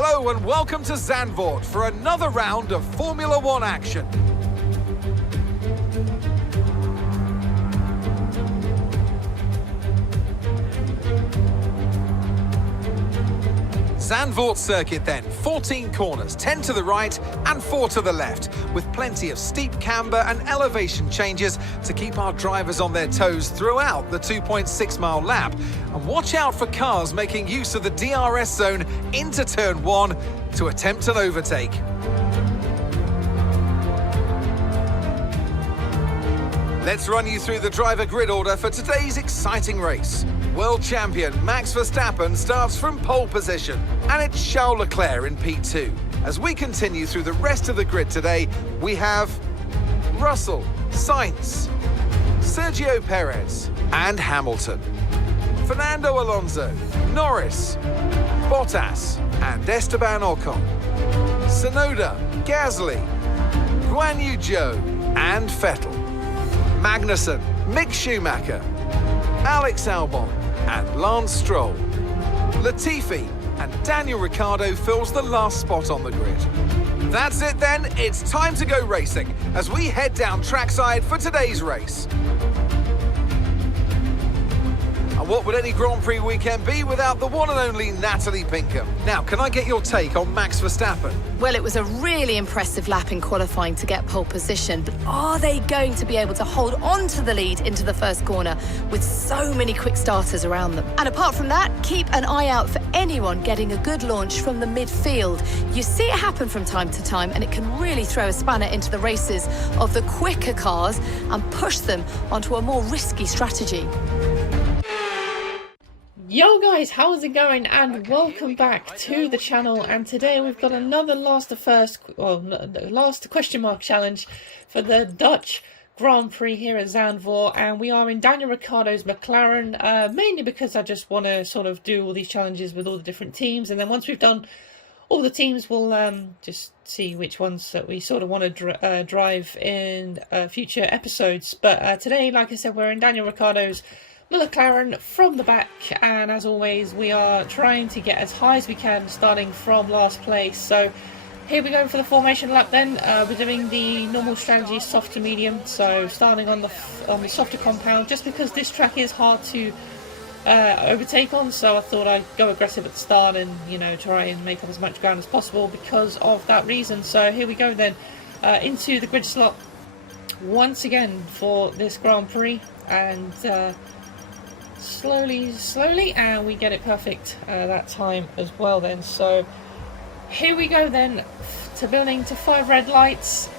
Hello and welcome to Zandvoort for another round of Formula One action. Zandvoort circuit then, 14 corners, 10 to the right and 4 to the left, with plenty of steep camber and elevation changes to keep our drivers on their toes throughout the 2.6 mile lap. And watch out for cars making use of the DRS zone into turn 1 to attempt an overtake. Let's run you through the driver grid order for today's exciting race. World champion Max Verstappen starts from pole position, and it's Charles Leclerc in P2. As we continue through the rest of the grid today, we have Russell, Sainz, Sergio Perez, and Hamilton. Fernando Alonso, Norris, Bottas, and Esteban Ocon. Tsunoda, Gasly, Guan Yu Zhou, and Vettel. Magnussen, Mick Schumacher, Alex Albon, and Lance Stroll. Latifi and Daniel Ricciardo fills the last spot on the grid. That's it then, it's time to go racing as we head down trackside for today's race. And what would any Grand Prix weekend be without the one and only Natalie Pinkham? Now, can I get your take on Max Verstappen? Well, it was a really impressive lap in qualifying to get pole position, but are they going to be able to hold on to the lead into the first corner with so many quick starters around them? And apart from that, keep an eye out for anyone getting a good launch from the midfield. You see it happen from time to time, and it can really throw a spanner into the races of the quicker cars and push them onto a more risky strategy. Yo guys, how's it going? And welcome back to the channel. And today we've got another last question mark challenge for the Dutch Grand Prix here at Zandvoort, and we are in Daniel Ricciardo's McLaren, mainly because I just want to sort of do all these challenges with all the different teams, and then once we've done all the teams, we'll just see which ones that we sort of want to drive in future episodes. But today, like I said, we're in Daniel Ricciardo's McLaren from the back, and as always we are trying to get as high as we can, starting from last place. So here we go for the formation lap then. We're doing the normal strategy, soft to medium, so starting on the softer compound, just because this track is hard to overtake on, so I thought I'd go aggressive at the start and, you know, try and make up as much ground as possible because of that reason. So here we go then, into the grid slot once again for this Grand Prix, and slowly, and we get it perfect that time as well then. So here we go then, to building to 5 red lights,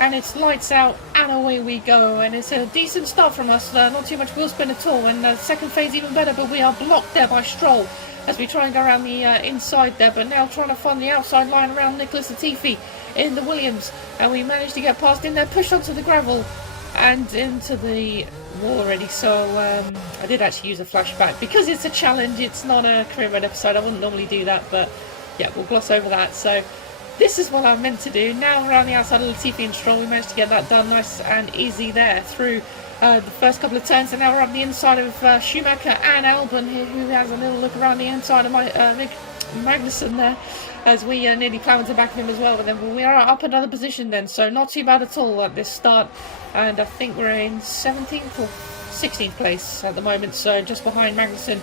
and it's lights out and away we go. And it's a decent start from us, not too much wheel spin at all, and the second phase even better, but we are blocked there by Stroll as we try and go around the inside there, but now trying to find the outside line around Nicholas Latifi in the Williams, and we managed to get past in there, pushed onto the gravel and into the wall already. So I did actually use a flashback because it's a challenge, it's not a career mode episode. I wouldn't normally do that, but yeah, we'll gloss over that. So this is what I'm meant to do. Now around the outside of Latifi and Stroll, we managed to get that done nice and easy there through the first couple of turns, and now we're up the inside of Schumacher and Albon here, who has a little look around the inside of my Magnussen there, as we nearly plough into the back of him as well. But then we are up another position then, so not too bad at all at this start, and I think we're in 17th or 16th place at the moment, so just behind Magnussen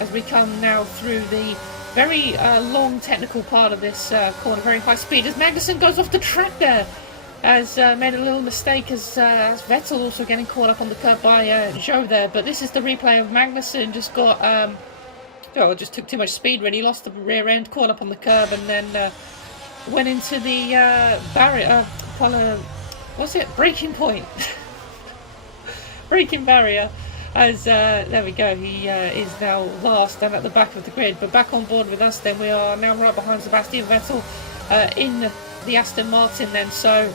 as we come now through the very long technical part of this corner, very high speed, as Magnussen goes off the track there, has made a little mistake, as Vettel also getting caught up on the curb by Zhou there. But this is the replay of Magnussen, just got just took too much speed really, lost the rear end, caught up on the curb, and then went into the barrier, braking point braking barrier, as there we go, he is now last and at the back of the grid. But back on board with us then, we are now right behind Sebastian Vettel in the Aston Martin then. So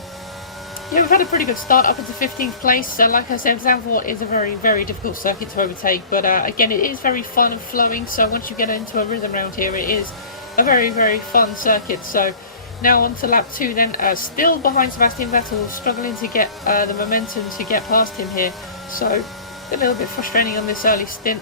yeah, we've had a pretty good start up into 15th place. Like I said, Zandvoort is a very, very difficult circuit to overtake, but again, it is very fun and flowing, so once you get into a rhythm around here, it is a very, very fun circuit. So now on to lap 2 then, still behind Sebastian Vettel, struggling to get the momentum to get past him here, so a little bit frustrating on this early stint,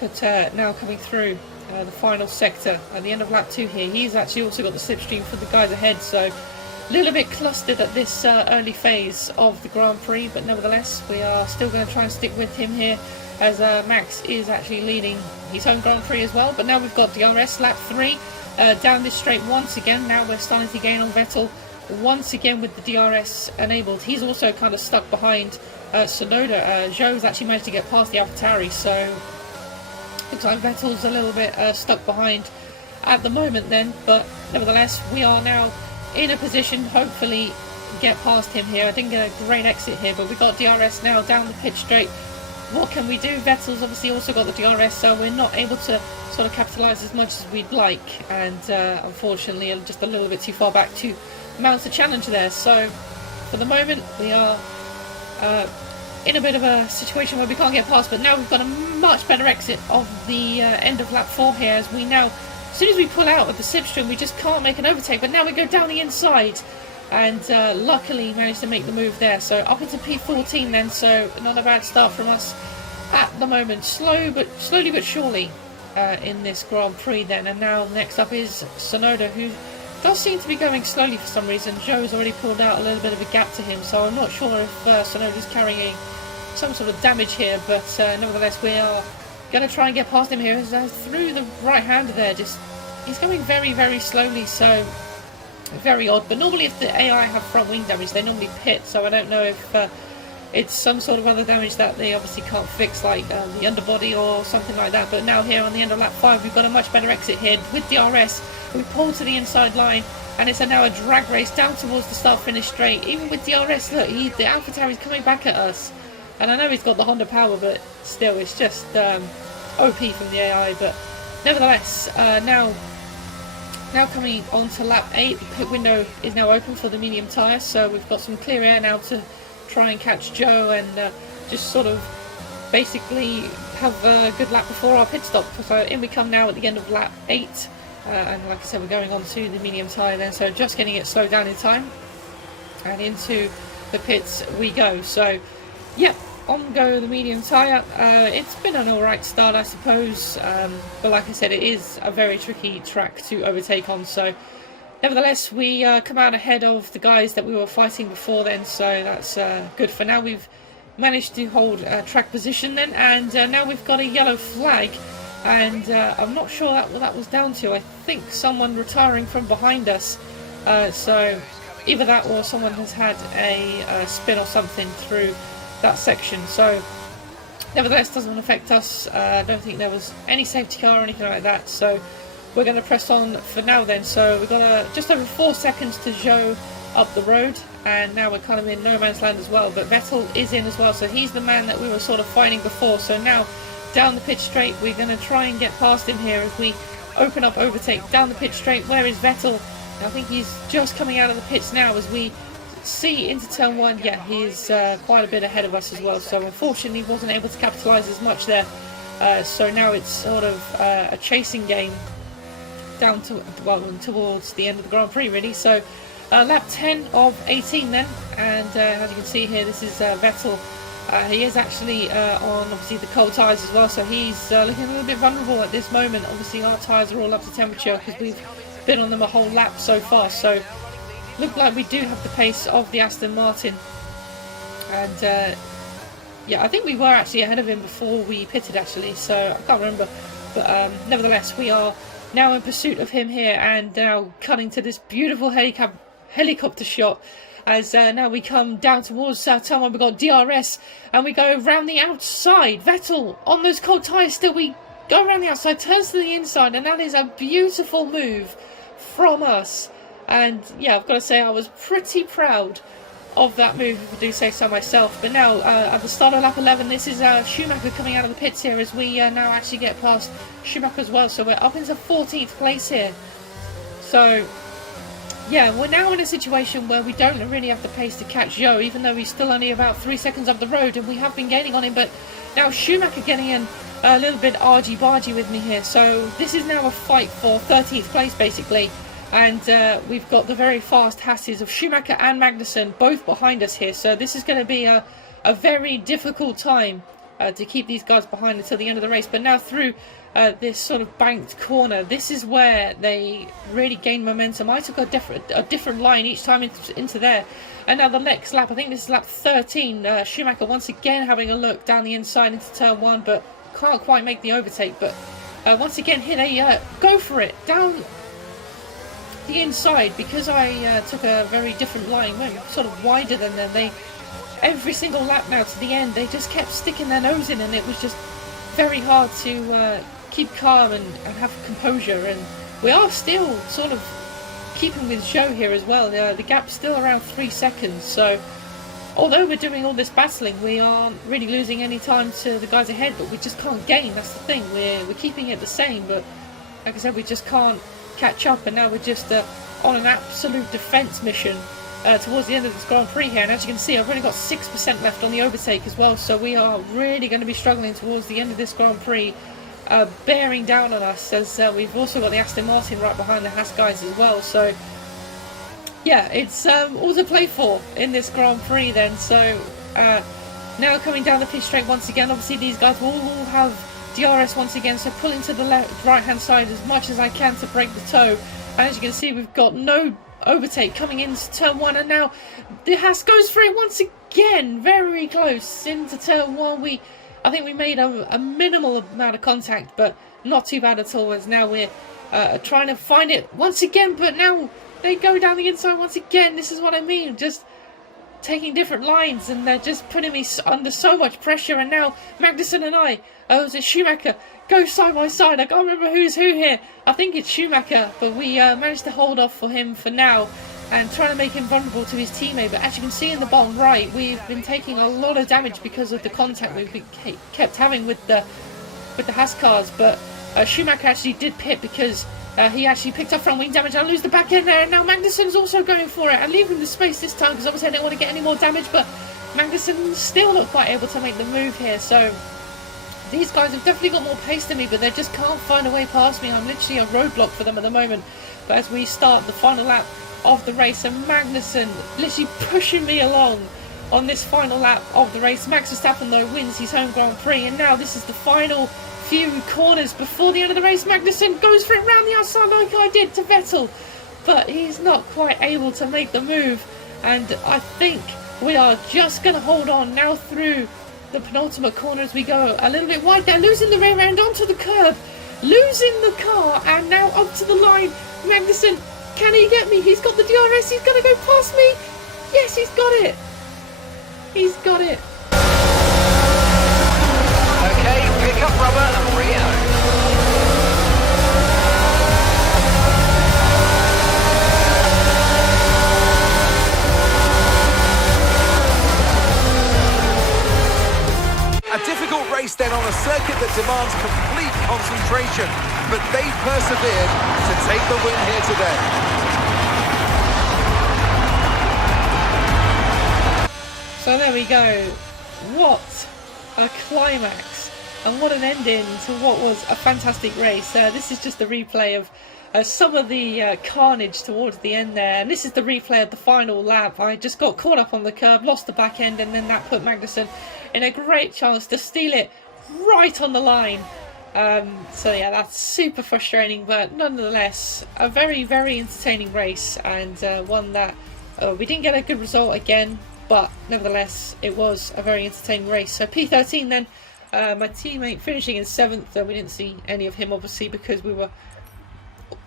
but now coming through the final sector at the end of lap 2 here. He's actually also got the slipstream for the guys ahead, so a little bit clustered at this early phase of the Grand Prix, but nevertheless we are still going to try and stick with him here, as Max is actually leading his own Grand Prix as well. But now we've got DRS lap 3 down this straight once again. Now we're starting to gain on Vettel once again with the DRS enabled. He's also kind of stuck behind Tsunoda. Zhou's actually managed to get past the AlphaTauri, so looks like Vettel's a little bit stuck behind at the moment then, but nevertheless we are now in a position, hopefully get past him here. I didn't get a great exit here, but we got DRS now down the pitch straight. What can we do? Vettel's obviously also got the DRS, so we're not able to sort of capitalise as much as we'd like, and unfortunately just a little bit too far back to mount a challenge there. So for the moment we are in a bit of a situation where we can't get past, but now we've got a much better exit of the end of lap 4 here, as we now, as soon as we pull out of the slipstream, we just can't make an overtake, but now we go down the inside and luckily managed to make the move there. So up into P14 then, so not a bad start from us at the moment. Slowly but surely in this Grand Prix then. And now next up is Tsunoda, who does seem to be going slowly for some reason. Zhou's already pulled out a little bit of a gap to him, so I'm not sure if Tsunoda's carrying some sort of damage here, but nevertheless we are going to try and get past him here. Through the right-hander there, he's going very, very slowly, so very odd. But normally if the AI have front wing damage, they normally pit, so I don't know if it's some sort of other damage that they obviously can't fix, like the underbody or something like that. But now here on the end of lap 5, we've got a much better exit here with DRS. We pull to the inside line, and it's now a drag race down towards the start-finish straight. Even with DRS, look, the AlphaTauri is coming back at us. And I know he's got the Honda power, but still, it's just OP from the AI. But nevertheless, now coming on to lap 8, the pit window is now open for the medium tyre, so we've got some clear air now to try and catch Zhou and just sort of basically have a good lap before our pit stop. So in we come now at the end of lap 8, and like I said, we're going on to the medium tyre then, so just getting it slowed down in time, and into the pits we go. So yep, on go the medium tyre. It's been an alright start, I suppose, but like I said, it is a very tricky track to overtake on, so nevertheless we come out ahead of the guys that we were fighting before then, so that's good for now. We've managed to hold track position then, and now we've got a yellow flag, and I'm not sure what that was down to. I think someone retiring from behind us, so either that or someone has had a spin or something through that section. So nevertheless, doesn't affect us. I don't think there was any safety car or anything like that, so we're going to press on for now then. So we've got just over 4 seconds to Zhou up the road, and now we're kind of in no man's land as well, but Vettel is in as well, so he's the man that we were sort of fighting before. So now down the pitch straight, we're going to try and get past him here as we open up overtake down the pitch straight. Where is Vettel? I think he's just coming out of the pits now as we see into turn 1. Yeah, he's quite a bit ahead of us as well, so unfortunately wasn't able to capitalise as much there. So now it's sort of a chasing game down to, well, towards the end of the Grand Prix really. So lap 10 of 18 then, and as you can see here, this is Vettel. He is actually on obviously the cold tyres as well, so he's looking a little bit vulnerable at this moment. Obviously our tyres are all up to temperature because we've been on them a whole lap so far, so look like we do have the pace of the Aston Martin, and yeah, I think we were actually ahead of him before we pitted actually, so I can't remember, but nevertheless we are now in pursuit of him here, and now cutting to this beautiful helicopter shot as now we come down towards turn 1. We've got DRS and we go around the outside. Vettel on those cold tyres still, we go around the outside, turns to the inside, and that is a beautiful move from us. And yeah, I've got to say I was pretty proud of that move, if I do say so myself. But now at the start of lap 11, this is Schumacher coming out of the pits here as we now actually get past Schumacher as well, so we're up into 14th place here. So yeah, we're now in a situation where we don't really have the pace to catch Zhou, even though he's still only about 3 seconds up the road, and we have been gaining on him. But now Schumacher getting in a little bit argy-bargy with me here, so this is now a fight for 13th place basically. And we've got the very fast Hasses of Schumacher and Magnussen both behind us here, so this is going to be a very difficult time to keep these guys behind until the end of the race. But now through this sort of banked corner, this is where they really gained momentum. I took a different line each time into there. And now the next lap, I think this is lap 13, Schumacher once again having a look down the inside into turn 1, but can't quite make the overtake. But once again here they go for it down the inside, because I took a very different line, went sort of wider than them. They every single lap now to the end, they just kept sticking their nose in, and it was just very hard to keep calm and have composure. And we are still sort of keeping with show here as well. The gap's still around 3 seconds, so although we're doing all this battling, we aren't really losing any time to the guys ahead, but we just can't gain. That's the thing. We're keeping it the same, but like I said, we just can't catch up. And now we're just on an absolute defence mission towards the end of this Grand Prix here. And as you can see, I've only got 6% left on the overtake as well, so we are really going to be struggling towards the end of this Grand Prix, bearing down on us, as we've also got the Aston Martin right behind the Haas guys as well. So yeah, it's all to play for in this Grand Prix then. So now coming down the pit straight once again, obviously these guys will all have DRS once again, so pulling to the right hand side as much as I can to break the toe. And as you can see, we've got no overtake coming into turn 1, and now the Haas goes for it once again, very close into turn 1. I think we made a minimal amount of contact, but not too bad at all, as now we're trying to find it once again, but now they go down the inside once again. This is what I mean, just taking different lines, and they're just putting me under so much pressure. And now Magnussen and I, was it Schumacher, go side by side. I can't remember who's who here. I think it's Schumacher, but we managed to hold off for him for now and trying to make him vulnerable to his teammate. But as you can see in the bottom right, we've been taking a lot of damage because of the contact we've kept having with the Haas cars. But Schumacher actually did pit because he actually picked up front wing damage. I'll lose the back end there, and now Magnussen's also going for it and leaving the space this time, because obviously I didn't want to get any more damage. But Magnussen's still not quite able to make the move here, so these guys have definitely got more pace than me, but they just can't find a way past me. I'm literally a roadblock for them at the moment. But as we start the final lap of the race, and Magnussen literally pushing me along on this final lap of the race. Max Verstappen though wins his home Grand Prix, and now this is the final few corners before the end of the race. Magnussen goes for it round the outside like I did to Vettel, but he's not quite able to make the move, and I think we are just going to hold on now through the penultimate corner as we go a little bit wide. They're losing the rear end onto the curb, losing the car, and now up to the line. Magnussen, can he get me? He's got the DRS, he's going to go past me. Yes, he's got it. He's got it. Okay, pick up rubber and bring it home. A difficult race then on a circuit that demands complete concentration, but they persevered to take the win here today. So there we go. What a climax, and what an ending to what was a fantastic race. This is just a replay of some of the carnage towards the end there, and this is the replay of the final lap. I just got caught up on the curb, lost the back end, and then that put Magnussen in a great chance to steal it right on the line. So yeah, that's super frustrating, but nonetheless a very, very entertaining race, and one that we didn't get a good result again, but nevertheless it was a very entertaining race. So P13 then, my teammate finishing in 7th. We didn't see any of him obviously because we were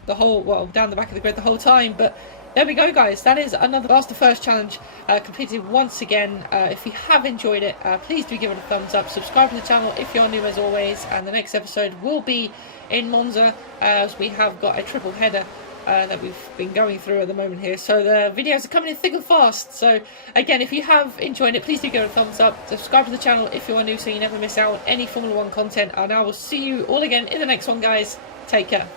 down the back of the grid the whole time. But there we go, guys. That is another Master First challenge completed once again. If you have enjoyed it, please do give it a thumbs up. Subscribe to the channel if you're new as always. And the next episode will be in Monza, as we have got a triple header that we've been going through at the moment here. So the videos are coming in thick and fast. So again, if you have enjoyed it, please do give it a thumbs up. Subscribe to the channel if you are new so you never miss out on any Formula 1 content. And I will see you all again in the next one, guys. Take care.